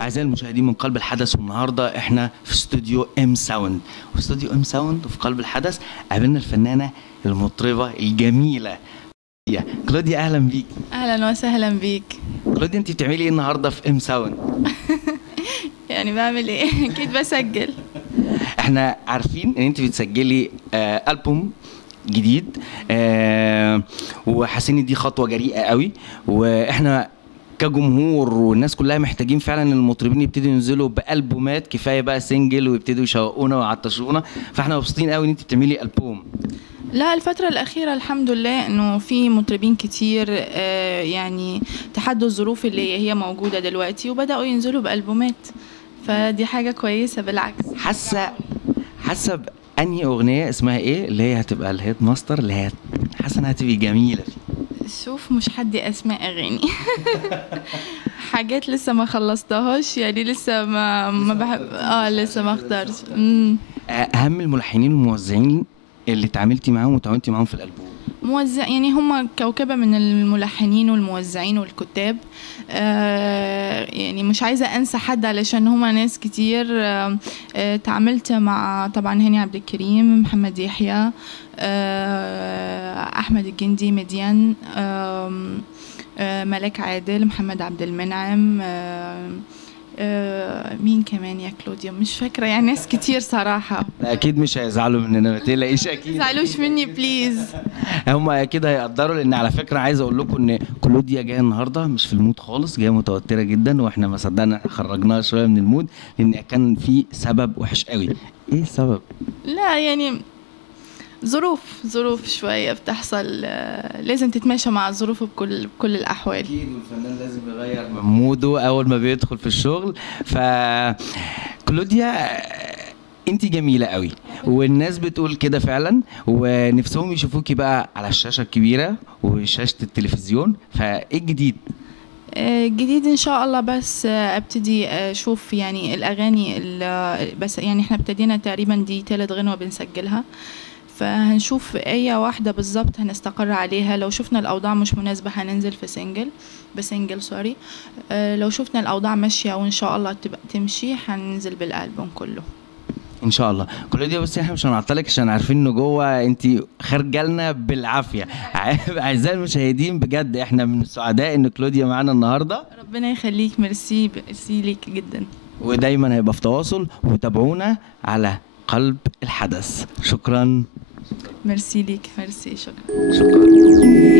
أعزائي المشاهدين من قلب الحدث، والنهارده احنا في استوديو ام ساوند، وفي استوديو ام ساوند وفي قلب الحدث قابلنا الفنانة المطربة الجميلة كلوديا. أهلا بيك. اهلا وسهلا بيك. كلوديا، انت بتعملي ايه النهارده في ام ساوند؟ يعني بعمل ايه؟ اكيد بسجل. احنا عارفين ان انت بتسجلي ألبوم جديد، وحاسين ان دي خطوة جريئة قوي، واحنا كجمهور والناس كلها محتاجين فعلا ان المطربين يبتدوا ينزلوا بالبومات، كفايه بقى سنجل ويبتدوا يشوقونا ويعطشونا، فاحنا مبسوطين قوي ان انت بتعملي البوم. لا، الفترة الأخيرة الحمد لله إنه في مطربين كتير يعني تحدوا الظروف اللي هي موجودة دلوقتي وبدأوا ينزلوا بألبومات، فدي حاجة كويسة بالعكس. حاسة بأنهي أغنية اسمها إيه اللي هي هتبقى الهيت ماستر، اللي هي حاسة إنها هتبقى جميلة فيه؟ شوف، مش حدي أسماء أغاني. حاجات لسه ما خلصتهاش، يعني لسه ما بحب لسه ما اختارش. أهم الملحنين والموزعين اللي اتعاملتي معاهم وتعاونتي معاهم في الألبوم؟ موزع، يعني هم كوكبة من الملحنين والموزعين والكتاب. يعني مش عايزة أنسى حد علشان هم ناس كتير. تعاملت مع طبعا هاني عبد الكريم، محمد يحيى، أحمد الجندي، مديان، ملاك عادل، محمد عبد المنعم، مين كمان يا كلوديا؟ مش فاكرة، يعني ناس كتير صراحة. أكيد مش هيزعلوا مننا، ما تقلقيش. أكيد ما تزعلوش مني بليز. هم أكيد هيقدروا، لأن على فكرة عايز أقول لكم إن كلوديا جاية النهاردة مش في المود خالص، جاية متوترة جدا، وإحنا ما صدقنا خرجناها شوية من المود، لأن كان في سبب وحش قوي. إيه السبب؟ لا يعني ظروف شوية بتحصل، لازم تتماشى مع الظروف بكل الأحوال. أكيد، والفنان لازم يغير من موده أول ما بيدخل في الشغل. كلوديا، انت جميلة قوي، والناس بتقول كده فعلا، ونفسهم يشوفوكي بقى على الشاشة الكبيرة وشاشة التلفزيون. فايه الجديد؟ جديد ان شاء الله، بس ابتدي اشوف يعني الاغاني، بس يعني احنا ابتدينا تقريبا، دي 3 غنوة بنسجلها، فهنشوف آية واحدة بالظبط هنستقر عليها. لو شفنا الأوضاع مش مناسبة هننزل في بسنجل سوري. لو شفنا الأوضاع ماشية وإن شاء الله تبقى تمشي، هننزل بالألبوم كله ان شاء الله. كلوديا، بس احنا مش هنعطلك عشان عارفين انه جوه انت خارجه لنا بالعافيه. اعزائي المشاهدين، بجد احنا من السعداء ان كلوديا معانا النهارده. ربنا يخليك، ميرسي ليك جدا، ودايما هيبقى في تواصل، وتابعونا على قلب الحدث. شكرا. ميرسي ليك، شكرا.